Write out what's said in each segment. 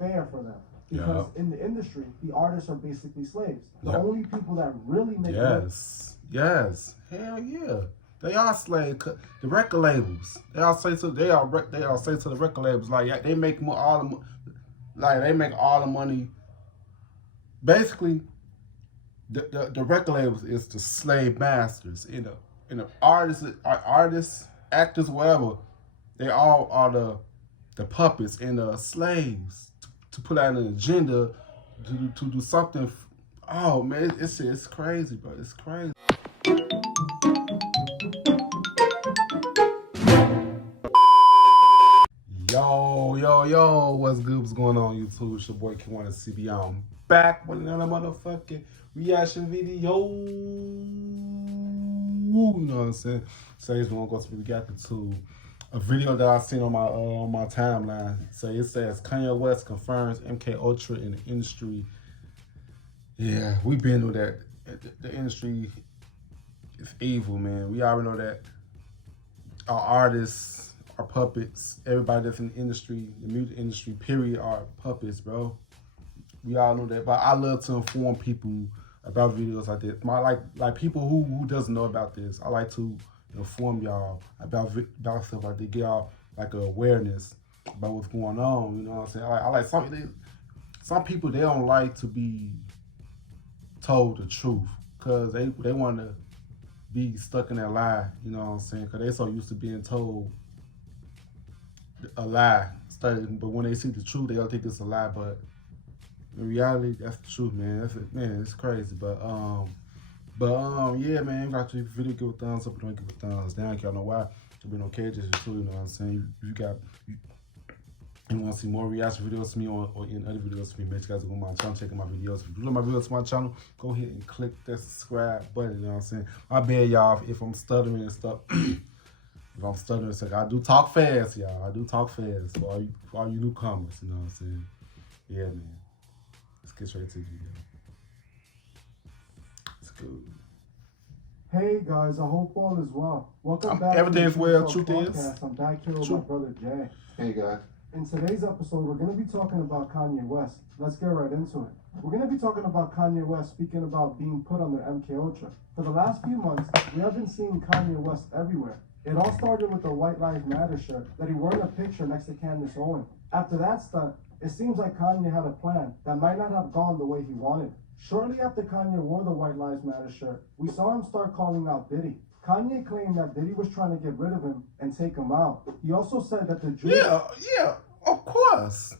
fair for them. Because in the industry, the artists are basically slaves. The only people that really make money. Yes. Hell yeah. They are slave. The record labels. They all say to the record labels like they make they make all the money. Basically, the record labels is the slave masters. The artists, actors, whatever. They all are the puppets and the slaves to put out an agenda to do something. Oh man, it's crazy, bro. It's crazy. Yo, what's good? What's going on, YouTube? It's your boy K1CB. I'm back with another motherfucking reaction video. You know what I'm saying? Today's we're gonna go to react to a video that I seen on my timeline. So it says Kanye West confirms Mkultra in the industry. Yeah, we've been through that. The industry is evil, man. We already know that. Our artists, our puppets, everybody that's in the industry, the music industry, period, are puppets, bro. We all know that. But I love to inform people about videos like this. Like people who doesn't know about this. I like to inform y'all about stuff like that, get y'all like an awareness about what's going on. You know what I'm saying? I like some people, they don't like to be told the truth because they want to be stuck in that lie. You know what I'm saying? Because they so used to being told a lie. But when they see the truth, they don't think it's a lie. But in reality, that's the truth, man. It's crazy. But yeah, man. Got your video, give a thumbs up. Don't give a thumbs down. Y'all know why. There'll be no cages too. You know what I'm saying? You want to see more reaction videos to me or in other videos to me, make sure you guys go to my channel, check out my videos. If you love my videos to my channel, go ahead and click that subscribe button. You know what I'm saying? My bad, y'all, if I'm stuttering and stuff. If I'm stuttering, it's like I do talk fast, y'all. I do talk fast for all you newcomers. You know what I'm saying? Yeah, man. Let's get straight to the video. Let's go. Hey guys, I hope all is well. Welcome back. Everything's well. Truth is. I'm back here with my brother Jay. Hey guys. In today's episode, we're going to be talking about Kanye West. Let's get right into it. We're going to be talking about Kanye West speaking about being put under Mkultra. For the last few months, we have been seeing Kanye West everywhere. It all started with the White Lives Matter shirt that he wore in a picture next to Candace Owen. After that stunt, it seems like Kanye had a plan that might not have gone the way he wanted. Shortly after Kanye wore the White Lives Matter shirt, we saw him start calling out Diddy. Kanye claimed that Diddy was trying to get rid of him and take him out. He also said that the Jews... Yeah, of course.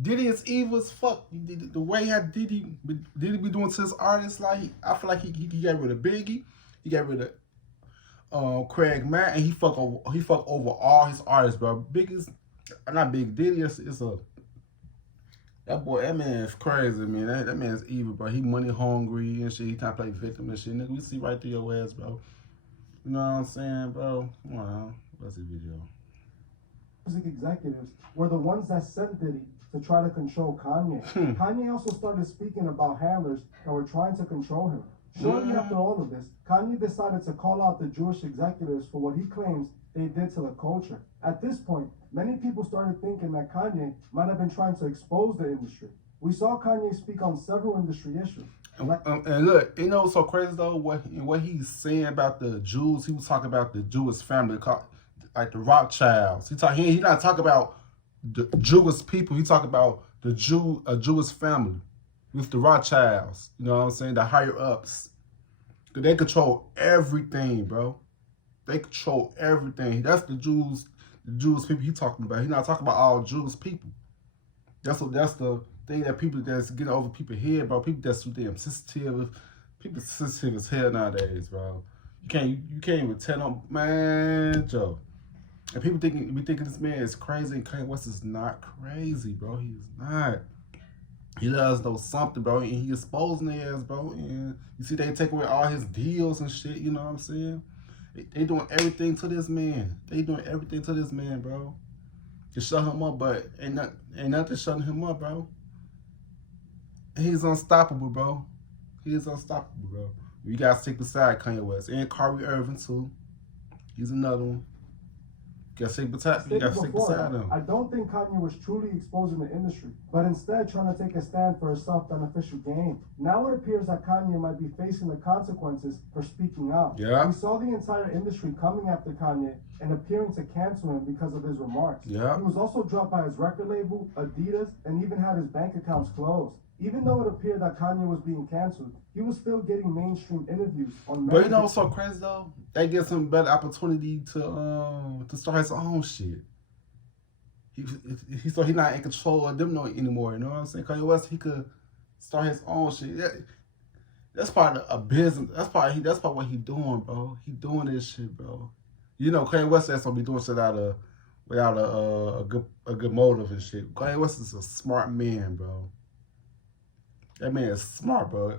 Diddy is evil as fuck. The way Diddy be doing to his artists, like I feel like he got rid of Biggie, he got rid of Craig Mack, and he fuck over all his artists, bro. Not Big Diddy. That man is crazy, man. That man is evil, bro. He money hungry and shit. He trying to play victim and shit. Nigga, we see right through your ass, bro. You know what I'm saying, bro? Wow, what's the video? Music executives were the ones that sent Diddy to try to control Kanye. Kanye also started speaking about handlers that were trying to control him. Shortly after all of this, Kanye decided to call out the Jewish executives for what he claims they did to the culture. At this point, many people started thinking that Kanye might have been trying to expose the industry. We saw Kanye speak on several industry issues. And look, you know what's so crazy though? What he's saying about the Jews, he was talking about the Jewish family, like the Rothschilds. He not talking about the Jewish people. He talking about a Jewish family with the Rothschilds. You know what I'm saying? The higher ups. Cause they control everything, bro. They control everything. That's the Jewish people he talking about. He not talking about all Jewish people. That's the thing that people that's getting over people's head, bro. People that's too damn sensitive. People sensitive as hell nowadays, bro. You can't even tell them, man, Joe. And people thinking this man is crazy, and Kanye West is not crazy, bro. He's not. He let us know something, bro, and he exposing their ass, bro. And you see, they take away all his deals and shit. You know what I'm saying? They doing everything to this man. They doing everything to this man, bro. To shut him up, but ain't nothing shutting him up, bro. He's unstoppable, bro. He is unstoppable, bro. We gotta stick beside Kanye West and Kyrie Irving too. He's another one. gotta stick beside, you gotta stick beside them. I don't think Kanye was truly exposing the industry, but instead trying to take a stand for a self-beneficial gain. Now it appears that Kanye might be facing the consequences for speaking out. Yeah. We saw the entire industry coming after Kanye and appearing to cancel him because of his remarks. Yeah. He was also dropped by his record label, Adidas, and even had his bank accounts closed. Even though it appeared that Kanye was being canceled, he was still getting mainstream interviews on. But you know what's so crazy though? That gives him a better opportunity to start his own shit. So he's not in control of them anymore. You know what I'm saying? Kanye West, he could start his own shit. That's part of a business. That's part what he doing, bro. He doing this shit, bro. You know, Kanye West has to be doing shit without a good motive and shit. Kanye West is a smart man, bro. That man is smart, bro.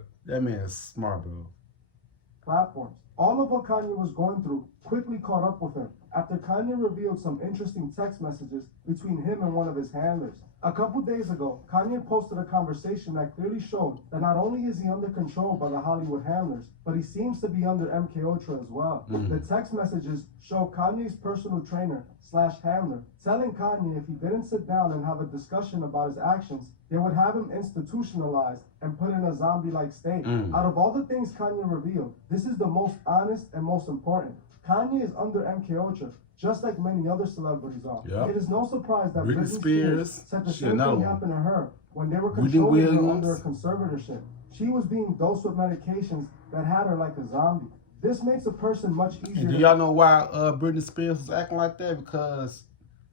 Platforms. All of what Kanye was going through quickly caught up with him after Kanye revealed some interesting text messages between him and one of his handlers. A couple days ago, Kanye posted a conversation that clearly showed that not only is he under control by the Hollywood handlers, but he seems to be under Mkultra as well. The text messages show Kanye's personal trainer / handler telling Kanye if he didn't sit down and have a discussion about his actions, they would have him institutionalized and put in a zombie-like state. Out of all the things Kanye revealed, this is the most honest and most important. Kanye is under MKUltra, just like many other celebrities are. Yep. It is no surprise that Britney Spears said the same thing happened to her when they were controlling her under a conservatorship. She was being dosed with medications that had her like a zombie. This makes a person much easier. And do y'all know why Britney Spears was acting like that? Because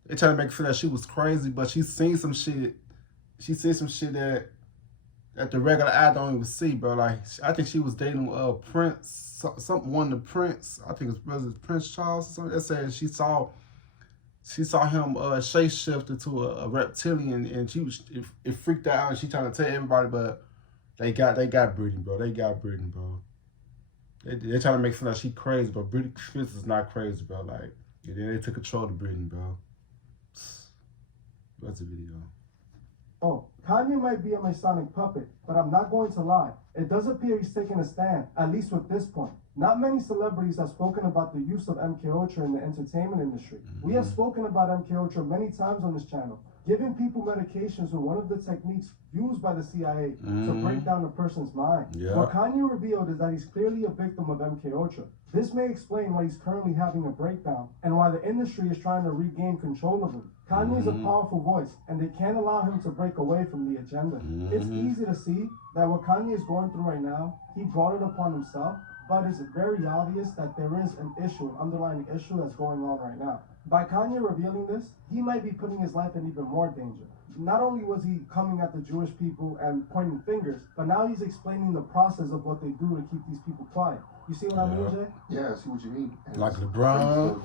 they trying to make it feel that she was crazy, but she seen some shit. She seen some shit that the regular eye don't even see, bro. Like, I think she was dating Prince, one of the Prince. I think it was Prince Charles or something. That said she saw him shape-shift into a reptilian, and it freaked her out, and she trying to tell everybody, but they got Britney, bro. They trying to make it feel like she crazy, but Britney Spears is not crazy, bro. Like, and then they took control of Britney, bro. That's the video. Oh, Kanye might be a Masonic puppet, but I'm not going to lie. It does appear he's taking a stand, at least with this point. Not many celebrities have spoken about the use of MKUltra in the entertainment industry. We have spoken about MKUltra many times on this channel. Giving people medications were one of the techniques used by the CIA to break down a person's mind. Yeah. What Kanye revealed is that he's clearly a victim of MKUltra. This may explain why he's currently having a breakdown and why the industry is trying to regain control of him. Kanye is a powerful voice, and they can't allow him to break away from the agenda. It's easy to see that what Kanye is going through right now, he brought it upon himself, but it's very obvious that there is an underlying issue that's going on right now. By Kanye revealing this, he might be putting his life in even more danger. Not only was he coming at the Jewish people and pointing fingers, but now he's explaining the process of what they do to keep these people quiet. You see what I mean, Jay? Yeah, I see what you mean. And Like LeBron.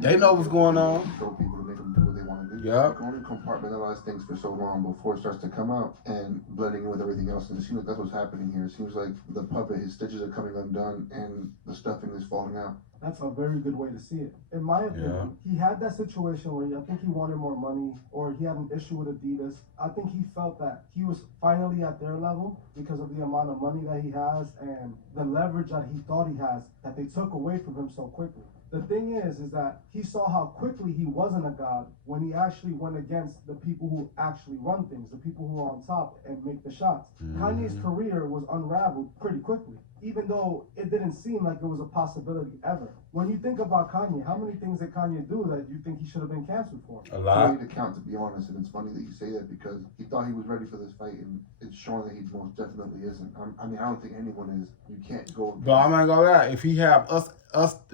They know what's going on. Control people to make them do what they want to do. Yeah. You can only compartmentalize things for so long before it starts to come out and blending in with everything else. And it seems like that's what's happening here. It seems like the puppet, his stitches are coming undone and the stuffing is falling out. That's a very good way to see it. In my opinion, he had that situation where I think he wanted more money or he had an issue with Adidas. I think he felt that he was finally at their level because of the amount of money that he has and the leverage that he thought he has that they took away from him so quickly. The thing is that he saw how quickly he wasn't a god when he actually went against the people who actually run things, the people who are on top and make the shots. Kanye's career was unraveled pretty quickly, even though it didn't seem like it was a possibility ever. When you think about Kanye, how many things did Kanye do that you think he should have been canceled for? A lot. I need to count, to be honest, and it's funny that you say that because he thought he was ready for this fight, and it's showing that he most definitely isn't. I mean, I don't think anyone is. You can't go. But I'm not gonna lie. If he have us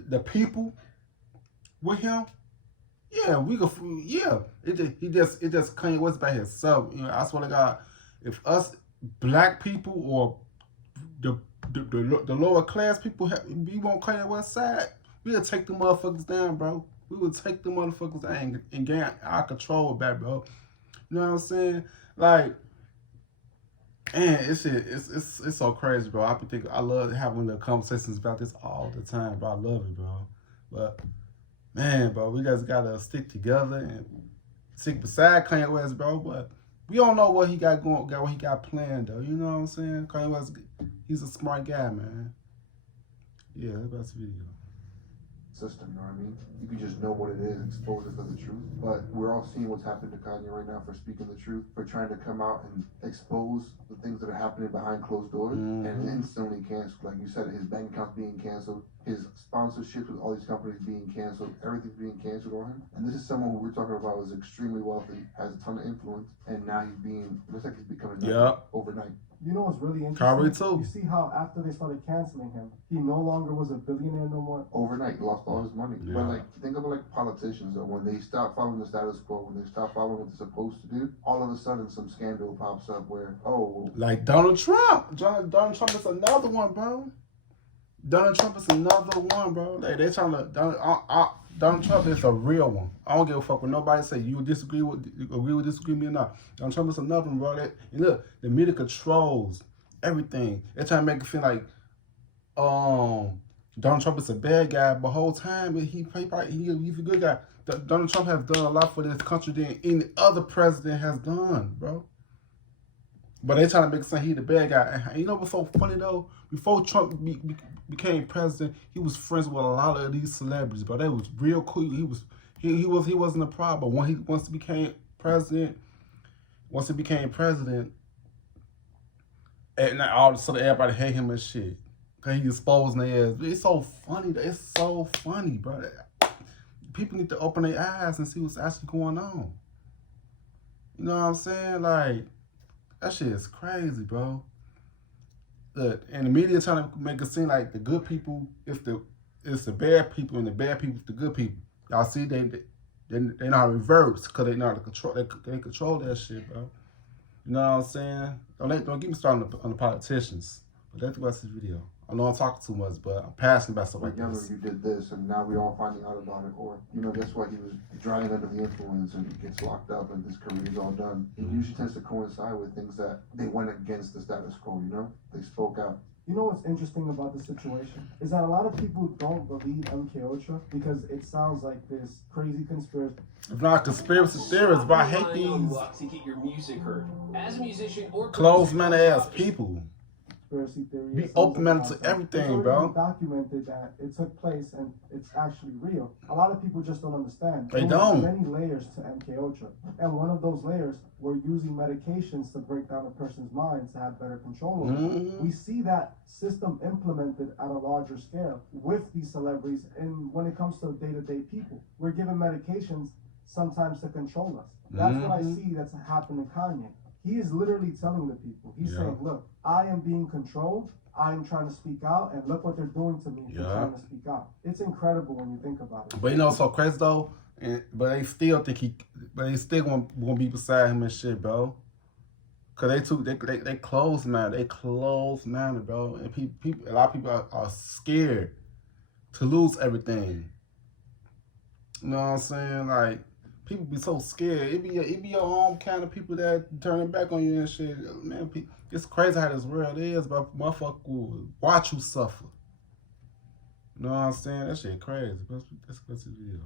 the people with him, yeah, we could. Yeah, it just Kanye West by himself. You know, I swear to God, if us black people or the lower class people we want Kanye West side, we'll take the motherfuckers down, bro. We will take the motherfuckers down and get our control back, bro. You know what I'm saying? Like, man, it's so crazy, bro. I love having the conversations about this all the time, bro. I love it, bro. But man, bro, we just gotta stick together and stick beside Kanye West, bro. But we don't know what he got what he got planned, though. You know what I'm saying? Kanye West, he's a smart guy, man. Yeah, that's the video. system, you know what I mean? You can just know what it is, expose it for the truth. But we're all seeing what's happened to Kanye right now for speaking the truth, for trying to come out and expose the things that are happening behind closed doors, and instantly canceled. Like you said, his bank account's being canceled, his sponsorships with all these companies being canceled, everything's being canceled on him. And this is someone who we're talking about is extremely wealthy, has a ton of influence, and now he's being, looks like he's becoming nothing overnight. You know what's really Kyrie interesting? too. You see how after they started canceling him, he no longer was a billionaire no more? Overnight, lost all his money. Yeah. But like, think about like politicians though, when they stop following the status quo, when they stop following what they're supposed to do, all of a sudden some scandal pops up where, like Donald Trump. Donald Trump is another one, bro. Donald Trump is another one, bro. They trying to Donald Trump is a real one. I don't give a fuck what nobody say. You disagree with me or not. Donald Trump is another one, bro. And look, the media controls everything. They trying to make it feel like Donald Trump is a bad guy, but the whole time he's a good guy. Donald Trump has done a lot for this country than any other president has done, bro. But they trying to make it sound he's the bad guy. And you know what's so funny though? Before Trump became president, he was friends with a lot of these celebrities, but they was real cool. He wasn't a problem. Once he became president, and now all of a sudden everybody hate him and shit. Cause he exposing their ass. It's so funny. It's so funny, bro. People need to open their eyes and see what's actually going on. You know what I'm saying? Like, that shit is crazy, bro. Look, and the media trying to make it seem like the good people it's the bad people, and the bad people is the good people. Y'all see, they not reverse because they not control. They control that shit, bro. You know what I'm saying? Don't get me started on the politicians. But that's the rest of the video. I know I'm talking too much, but I'm passionate about stuff like this. You did this, and now we all finding out about it. Or, guess what? He was driving under the influence and gets locked up, and his career's all done. It usually tends to coincide with things that they went against the status quo, They spoke out. You know what's interesting about the situation is that a lot of people don't believe Mkultra because it sounds like this crazy conspiracy. It's not conspiracy theorists, but I hate these to get your music heard. As a musician or closed-minded ass people. Conspiracy theory. Be open-minded to everything, bro. Documented that it took place and it's actually real. A lot of people just don't understand. They don't. Many layers to Mkultra, and one of those layers were using medications to break down a person's mind to have better control over it. We see that system implemented at a larger scale with these celebrities, and when it comes to day-to-day people, we're given medications sometimes to control us. That's what I see that's happening to Kanye. He is literally telling the people, he's saying, look, I am being controlled, I am trying to speak out, and look what they're doing to me for trying to speak out. It's incredible when you think about it. But it's so crazy though, but they still gonna be beside him and shit, bro. Cause they closed-minded, bro. And people, a lot of people are scared to lose everything. You know what I'm saying? Like, people be so scared. It be your own kind of people that turning back on you and shit. Man, it's crazy how this world is, but motherfucker will watch you suffer. You know what I'm saying? That shit crazy. That's the video.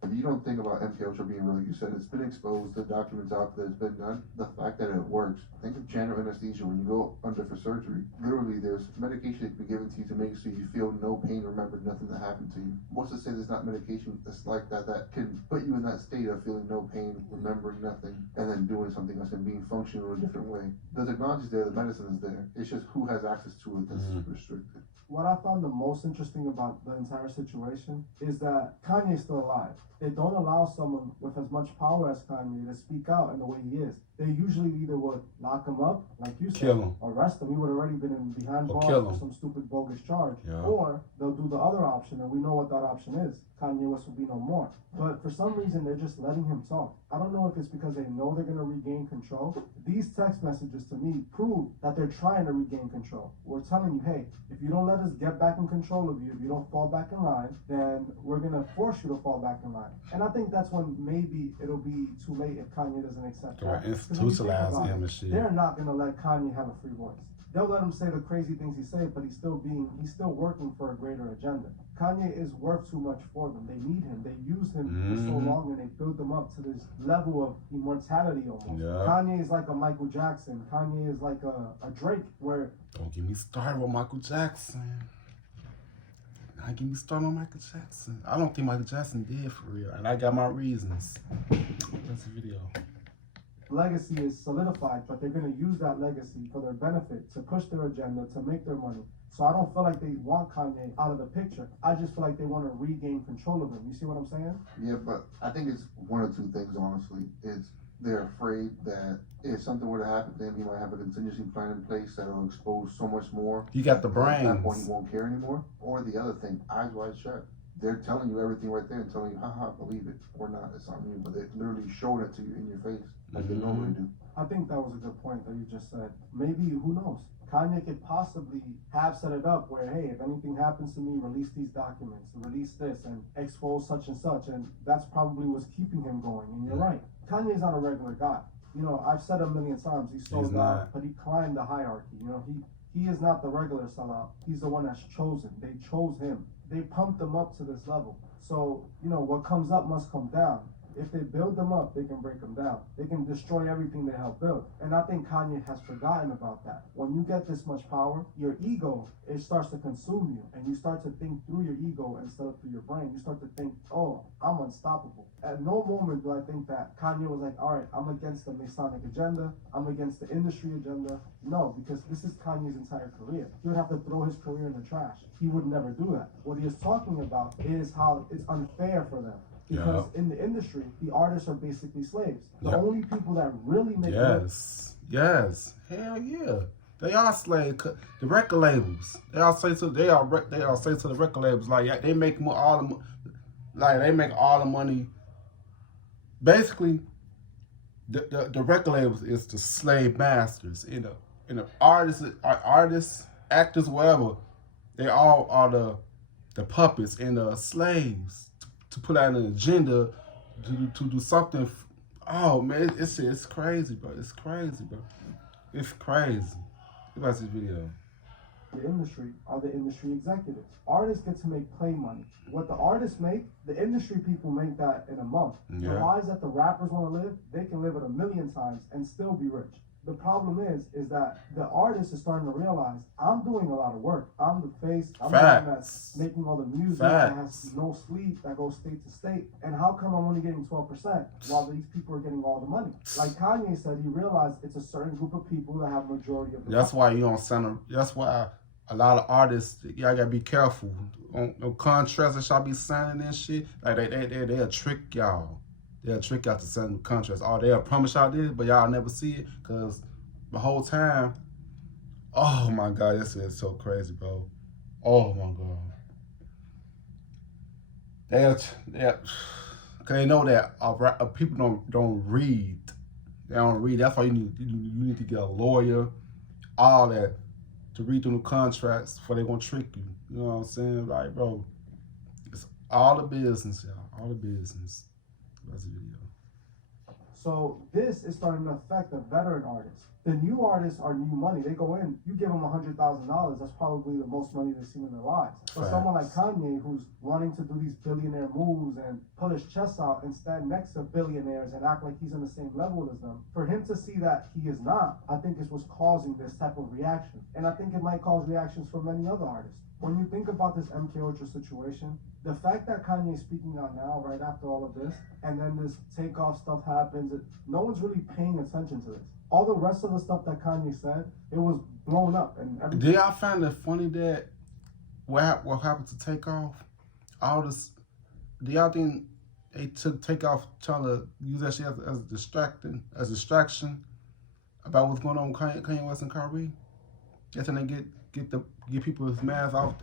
If you don't think about Mkultra being real, like you said, it's been exposed, the documents out there, it's been done. The fact that it works. Think of general anesthesia when you go under for surgery. Literally, there's medication that can be given to you to make sure you feel no pain, remember nothing that happened to you. What's to say there's not medication that's like that can put you in that state of feeling no pain, remembering nothing, and then doing something else and being functional in a different way? The technology's there, the medicine is there. It's just who has access to it that's restricted. What I found the most interesting about the entire situation is that Kanye's still alive. They don't allow someone with as much power as Kanye to speak out in the way he is. They usually either would lock him up, like you said, kill him, arrest him. He would have already been behind bars for some stupid bogus charge. Or they'll do the other option, and we know what that option is. Kanye West will be no more. But for some reason, they're just letting him talk. I don't know if it's because they know they're going to regain control. These text messages to me prove that they're trying to regain control. We're telling you, hey, if you don't let us get back in control of you, if you don't fall back in line, then we're going to force you to fall back in line. And I think that's when maybe it'll be too late if Kanye doesn't accept that. Institutionalize him and shit. They're not going to let Kanye have a free voice. They'll let him say the crazy things he says, but he's still working for a greater agenda. Kanye is worth too much for them. They need him. They used him for so long, and they built him up to this level of immortality almost. Kanye is like a Michael Jackson. Kanye is like a Drake, where... Don't get me started with Michael Jackson. I get me started on Michael Jackson. I don't think Michael Jackson did for real, and I got my reasons. That's the video. Legacy is solidified, but they're going to use that legacy for their benefit, to push their agenda, to make their money. So I don't feel like they want Kanye out of the picture. I just feel like they want to regain control of him. You see what I'm saying? Yeah, but I think it's one or two things, honestly. It's they're afraid that if something were to happen to him, he might have a contingency plan in place that'll expose so much more. You got the At that point, brains. he won't care anymore. Or the other thing, eyes wide shut. They're telling you everything right there and telling you, haha, believe it or not, it's on you. But they're literally showing it to you in your face, like they normally do. I think that was a good point that you just said. Maybe, who knows? Kanye could possibly have set it up where, hey, if anything happens to me, release these documents, release this, and expose such and such. And that's probably what's keeping him going. And you're right. Kanye's not a regular guy. You know, I've said a million times, he sold out, but he climbed the hierarchy. You know, he is not the regular sellout. He's the one that's chosen. They chose him. They pumped him up to this level. So, you know, what comes up must come down. If they build them up, they can break them down. They can destroy everything they help build. And I think Kanye has forgotten about that. When you get this much power, your ego, it starts to consume you. And you start to think through your ego instead of through your brain. You start to think, oh, I'm unstoppable. At no moment do I think that Kanye was like, all right, I'm against the Masonic agenda. I'm against the industry agenda. No, because this is Kanye's entire career. He would have to throw his career in the trash. He would never do that. What he is talking about is how it's unfair for them. Because in the industry, the artists are basically slaves. The only people that really make Yes. Hell yeah. They are slave. The record labels. They all say to the record labels like they make all the money. Basically, the record labels is the slave masters. The artists, actors, whatever. They all are the puppets and the slaves. To put out an agenda, to do something. Oh man, it's crazy, bro. It's crazy, bro. It's crazy. Look at this video. The industry are the industry executives. Artists get to make play money. What the artists make, the industry people make that in a month. The lives that the rappers want to live, they can live it 1,000,000 times and still be rich. The problem is that the artist is starting to realize, I'm doing a lot of work. I'm the face. I'm the one that's making all the music that has no sleep, that goes state to state. And how come I'm only getting 12% while these people are getting all the money? Like Kanye said, he realized it's a certain group of people that have majority of the That's why you don't sign. That's why a lot of artists, y'all gotta be careful. On contracts that y'all be signing and shit, like they'll trick y'all. They'll trick y'all to sign the contracts. Or they'll promise y'all this, but y'all never see it, because the whole time, oh my God, this is so crazy, bro. Oh my God. Cause they know that people don't read. They don't read. That's why you need to get a lawyer, all that, to read through the contracts before they gonna trick you. You know what I'm saying? Like, bro, it's all the business, y'all. All the business. That's the video. So this is starting to affect the veteran artists. The new artists are new money. They go in, you give them $100,000. That's probably the most money they've seen in their lives. But someone like Kanye, who's wanting to do these billionaire moves and pull his chest out and stand next to billionaires and act like he's on the same level as them, for him to see that he is not, I think is what's causing this type of reaction. And I think it might cause reactions for many other artists. When you think about this Mkultra situation, the fact that Kanye's speaking out now, right after all of this, and then this takeoff stuff happens, no one's really paying attention to this. All the rest of the stuff that Kanye said, it was blown up. And everything. Do y'all find it funny that what happened to Takeoff? All this, do y'all think they took Takeoff trying to use that shit as a distraction about what's going on with Kanye West and Kyrie? That's when they get people's minds off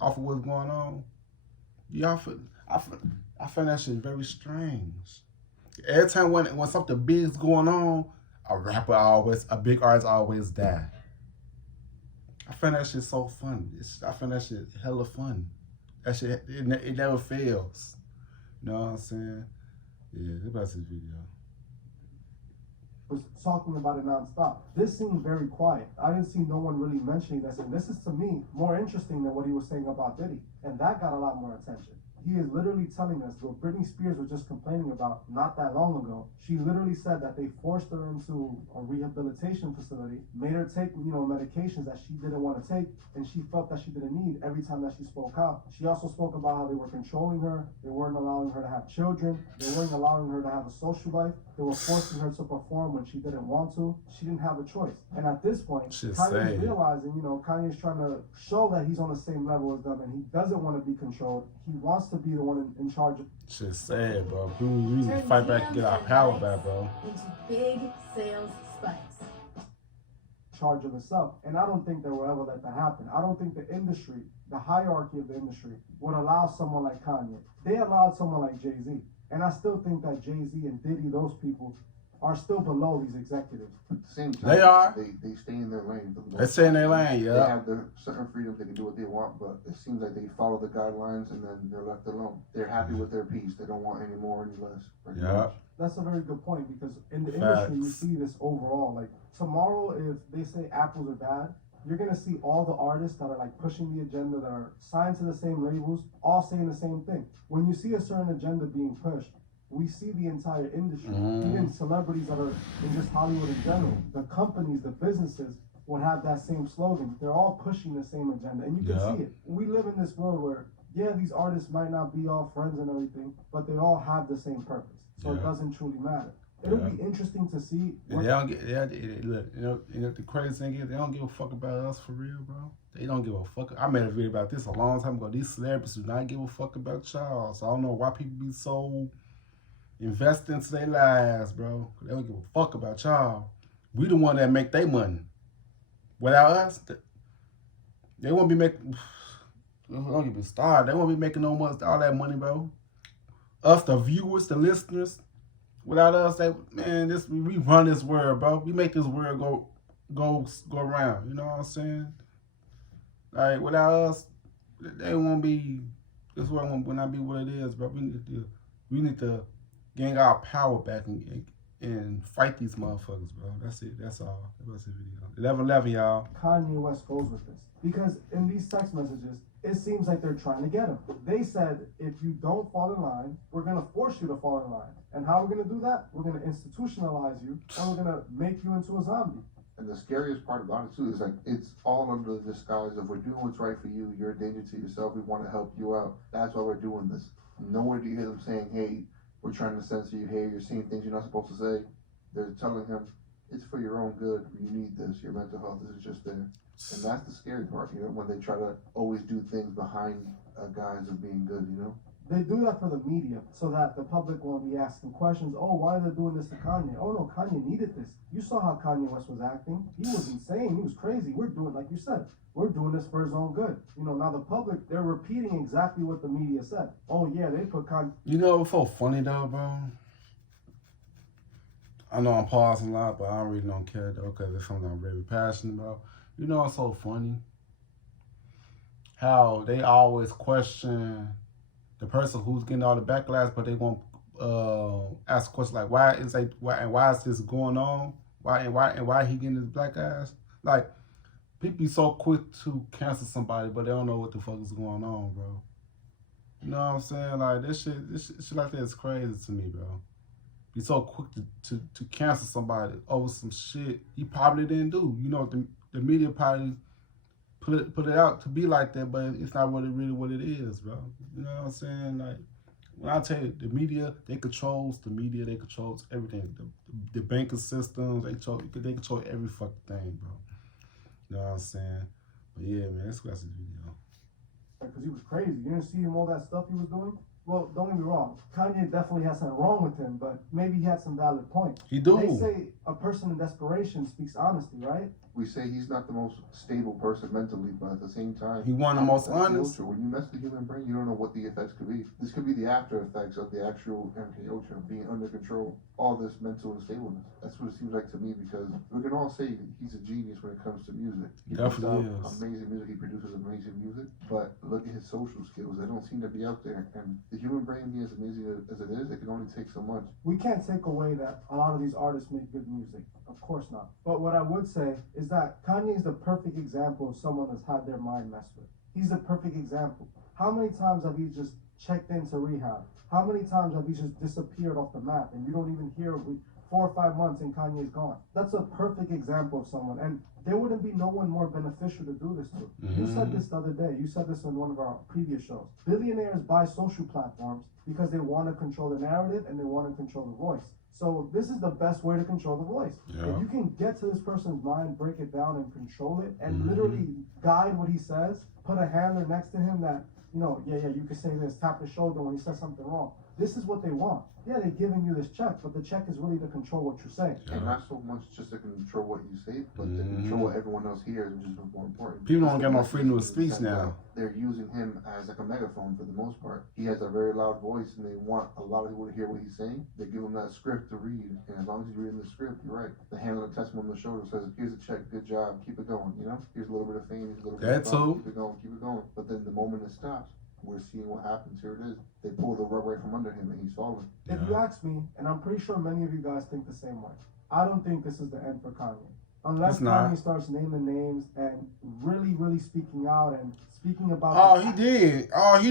of what's going on. I find that shit very strange. Every time when something big is going on, a big artist always die. I find that shit so funny. I find that shit hella funny. That shit, it never fails. You know what I'm saying? Yeah, that's this video. Was talking about it nonstop. This seemed very quiet. I didn't see no one really mentioning this, and this is to me more interesting than what he was saying about Diddy, and that got a lot more attention. He is literally telling us what Britney Spears was just complaining about not that long ago. She literally said that they forced her into a rehabilitation facility, made her take, medications that she didn't want to take, and she felt that she didn't need every time that she spoke out. She also spoke about how they were controlling her, they weren't allowing her to have children, they weren't allowing her to have a social life, they were forcing her to perform when she didn't want to. She didn't have a choice. And at this point, Kanye's realizing, Kanye's trying to show that he's on the same level as them and he doesn't want to be controlled. He wants to be the one in charge of. Shit's sad, bro. We need to fight back and get our power back, bro. Into big sales spikes. Charge of itself. And I don't think they will ever let that happen. I don't think the industry, the hierarchy of the industry, would allow someone like Kanye. They allowed someone like Jay-Z. And I still think that Jay-Z and Diddy, those people, are still below these executives. At the same time, They are. They stay in their lane. They stay in their lane, yeah. They have their certain freedoms, they can do what they want, but it seems like they follow the guidelines and then they're left alone. They're happy with their piece. They don't want any more, any less. Yeah. That's a very good point because in the industry, you see this overall. Like tomorrow, if they say apples are bad, you're gonna see all the artists that are like pushing the agenda, that are signed to the same labels, all saying the same thing. When you see a certain agenda being pushed, we see the entire industry, even celebrities that are in just Hollywood in general, the companies, the businesses would have that same slogan. They're all pushing the same agenda, and you can see it. We live in this world where, these artists might not be all friends and everything, but they all have the same purpose. So it doesn't truly matter. It'll be interesting to see. They don't get. Look, the crazy thing is they don't give a fuck about us for real, bro. They don't give a fuck. I made a video about this a long time ago. These celebrities do not give a fuck about y'all. So I don't know why people be so invest into their lives, bro. They don't give a fuck about y'all. We the one that make their money. Without us, they won't be making. Don't get me started. They won't be making no much all that money, bro. Us, the viewers, the listeners. Without us, we run this world, bro. We make this world go around. You know what I'm saying? Like without us, they won't be. This world will not be what it is, bro. We need to gain our power back and fight these motherfuckers, bro. That's it. That's all. That's the video. 11-11, y'all. Kanye West goes with this because in these text messages, it seems like they're trying to get him. They said, if you don't fall in line, we're going to force you to fall in line. And how we're going to do that? We're going to institutionalize you, and we're going to make you into a zombie. And the scariest part about it, too, is like, it's all under the disguise of we're doing what's right for you. You're a danger to yourself. We want to help you out. That's why we're doing this. Nowhere do you hear them saying, hey, we're trying to censor you here. You're saying things you're not supposed to say. They're telling him, it's for your own good. You need this. Your mental health is just there. And that's the scary part, when they try to always do things behind a guise of being good, They do that for the media so that the public won't be asking questions. Oh, why are they doing this to Kanye? Oh, no, Kanye needed this. You saw how Kanye West was acting. He was insane. He was crazy. We're doing, like you said, we're doing this for his own good. Now the public, they're repeating exactly what the media said. Oh, yeah, they put Kanye. What's so funny, though, bro? I know I'm pausing a lot, but I really don't care, though, because it's something I'm very passionate about. What's so funny? How they always question the person who's getting all the backlash, but they won't ask questions like, why is this going on? Why he getting this black ass? Like, people be so quick to cancel somebody, but they don't know what the fuck is going on, bro. You know what I'm saying? Like, this shit like that is crazy to me, bro. Be so quick to cancel somebody over some shit he probably didn't do. The media probably put it out to be like that, but it's not what it is, bro. You know what I'm saying? Like, when I tell you, the media, they controls everything. The banking systems, they control every fucking thing, bro. You know what I'm saying? But yeah, man, let's watch this video. Because he was crazy. You didn't see him all that stuff he was doing? Well, don't get me wrong. Kanye definitely has something wrong with him, but maybe he had some valid points. He do. They say a person in desperation speaks honesty, right? We say he's not the most stable person mentally, but at the same time, he one of the most honest. When you mess the human brain, you don't know what the effects could be. This could be the after effects of the actual MK Ultra being under control. All this mental instableness. That's what it seems like to me, because we can all say he's a genius when it comes to music. He definitely is. Amazing music. He produces amazing music, but look at his social skills. They don't seem to be out there. And the human brain being as amazing as it is, it can only take so much. We can't take away that a lot of these artists make good music. Of course not. But what I would say is that Kanye is the perfect example of someone that's had their mind messed with. He's the perfect example. How many times have he just checked into rehab? How many times have he just disappeared off the map and you don't even hear 4 or 5 months and Kanye's gone? That's a perfect example of someone. And there wouldn't be no one more beneficial to do this to. You said this the other day. You said this in one of our previous shows. Billionaires buy social platforms because they want to control the narrative and they want to control the voice. So this is the best way to control the voice. Yeah. If you can get to this person's mind, break it down and control it and literally guide what he says, put a handler next to him that, you can say this, tap the shoulder when he says something wrong. This is what they want. Yeah, they're giving you this check, but the check is really to control what you're saying. And not so much just to control what you say, but to control what everyone else hears, which is more important. People don't get no freedom of speech now. They're using him as like a megaphone for the most part. He has a very loud voice, and they want a lot of people to hear what he's saying. They give him that script to read, and as long as he's reading the script, you're right. The handler taps him on the shoulder, says, "Here's a check, good job, keep it going." Here's a little bit of fame, here's a little bit of fun, keep it going, keep it going. But then the moment it stops, we're seeing what happens. Here it is. They pull the rug right from under him, and he's falling. If you ask me, and I'm pretty sure many of you guys think the same way, I don't think this is the end for Kanye. Unless Kanye starts naming names and really, really speaking out and speaking about. He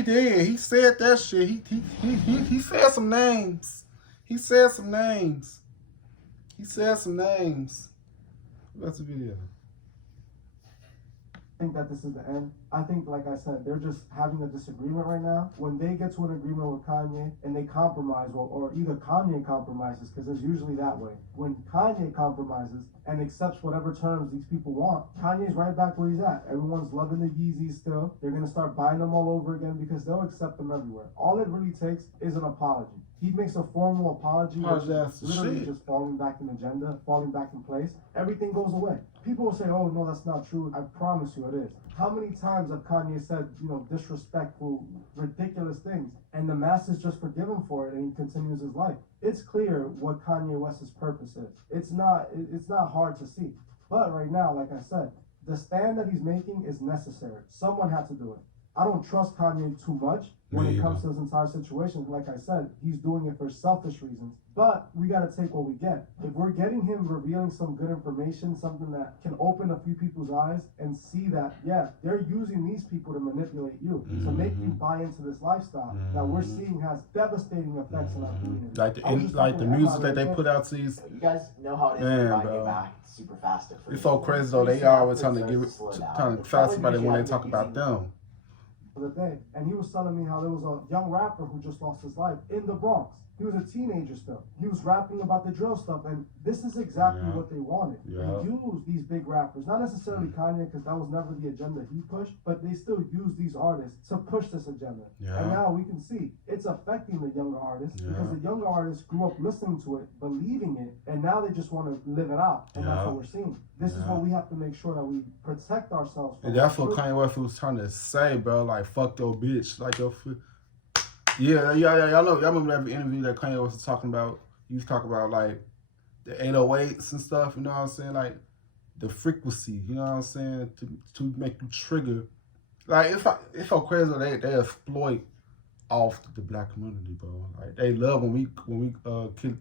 did. He said that shit. He said some names. That's the video. I think that this is the end. I think, like I said, they're just having a disagreement right now. When they get to an agreement with Kanye and they compromise, or either Kanye compromises, because it's usually that way. When Kanye compromises and accepts whatever terms these people want, Kanye's right back where he's at. Everyone's loving the Yeezys still. They're going to start buying them all over again because they'll accept them everywhere. All it really takes is an apology. He makes a formal apology, which is literally just falling back in agenda, falling back in place. Everything goes away. People will say, "Oh, no, that's not true." I promise you it is. How many times have Kanye said, disrespectful, ridiculous things, and the masses just forgive him for it and he continues his life? It's clear what Kanye West's purpose is. It's not hard to see. But right now, like I said, the stand that he's making is necessary. Someone had to do it. I don't trust Kanye too much when it comes to this entire situation. Like I said, he's doing it for selfish reasons. But we got to take what we get. If we're getting him revealing some good information, something that can open a few people's eyes and see that, they're using these people to manipulate you, to make you buy into this lifestyle that we're seeing has devastating effects on our community. Like the music that they put out to these. You guys know how it is when you get back super fast. It's so crazy though. They always trying to tell somebody when they talk about them. The day, and he was telling me how there was a young rapper who just lost his life in the Bronx. He was a teenager still. He was rapping about the drill stuff, and this is exactly what they wanted. They used these big rappers, not necessarily Kanye, because that was never the agenda he pushed, but they still use these artists to push this agenda. And now we can see it's affecting the younger artists because the younger artists grew up listening to it, believing it, and now they just want to live it out, and that's what we're seeing. This is what we have to make sure that we protect ourselves from. And that's what Kanye West was trying to say, bro. Like, fuck your bitch. Like, your y'all remember that interview that Kanye was talking about? He was talking about, like, the 808s and stuff, you know what I'm saying? Like, the frequency, you know what I'm saying? To make you trigger. Like, it's so crazy that they exploit off the black community, bro. Like, they love when we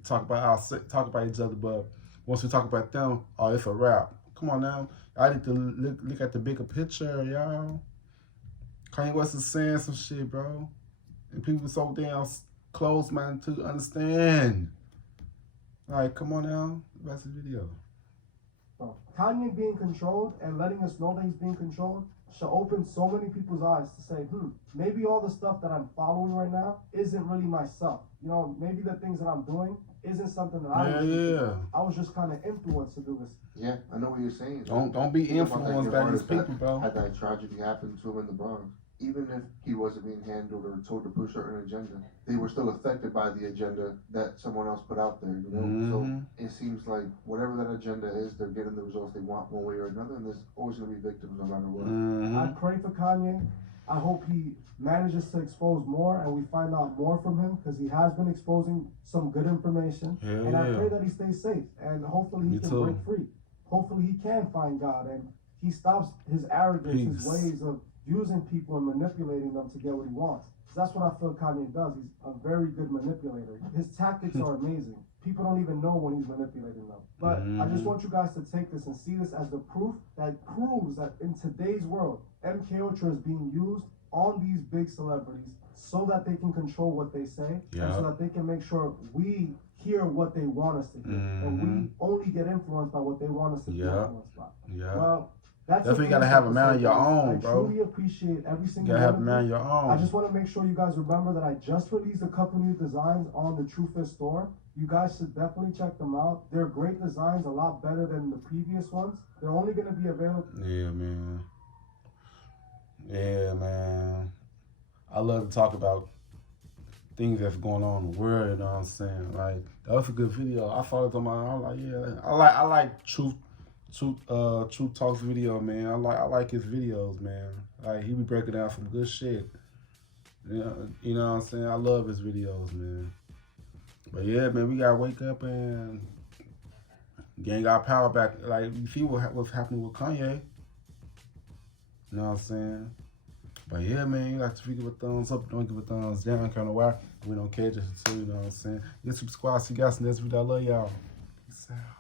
talk about each other, but once we talk about them, it's a wrap. Come on now. I need to look at the bigger picture, y'all. Kanye West is saying some shit, bro. And people so damn close-minded to understand. Like, come on now. That's the video. Kanye being controlled and letting us know that he's being controlled should open so many people's eyes to say, maybe all the stuff that I'm following right now isn't really myself. Maybe the things that I'm doing isn't something that I was just kind of influenced to do this. Yeah, I know what you're saying. Don't be influenced by these people, bro. Had that tragedy happen to him in the Bronx. Even if he wasn't being handled or told to push a certain agenda, they were still affected by the agenda that someone else put out there, So it seems like whatever that agenda is, they're getting the results they want one way or another, and there's always going to be victims no matter what. I pray for Kanye. I hope he manages to expose more and we find out more from him because he has been exposing some good information. And I pray that he stays safe and hopefully he can break free. Hopefully he can find God and he stops his arrogance, his ways of using people and manipulating them to get what he wants. That's what I feel Kanye does. He's a very good manipulator. His tactics are amazing. People don't even know when he's manipulating them. But I just want you guys to take this and see this as the proof that proves that in today's world, MKUltra is being used on these big celebrities so that they can control what they say, and Yeah. so that they can make sure we hear what they want us to hear, and we only get influenced by what they want us to be Yeah. influenced by. Yeah. Well, that's Definitely it gotta for have this a man of your episode, guys. own, I bro. truly appreciate every You single gotta have a one man of of you. your own. I just want to make sure you guys remember that I just released a couple new designs on the True Fit store. You guys should definitely check them out. They're great designs, a lot better than the previous ones. They're only going to be available. Yeah, man. Yeah, man. I love to talk about things that's going on in the world, you know what I'm saying? Like, that was a good video. I saw it on my, I was like, yeah. I like Truth Talks video, man. I like his videos, man. Like, he be breaking down some good shit. You know what I'm saying? I love his videos, man. But yeah, man, we gotta wake up and gain our power back. Like, you see what's happening with Kanye. You know what I'm saying? But yeah, man, you like to give a thumbs up, don't give a thumbs down, kind of why we don't care just to, you know what I'm saying? Get subscribe, see you guys in this video. I love y'all. Peace out.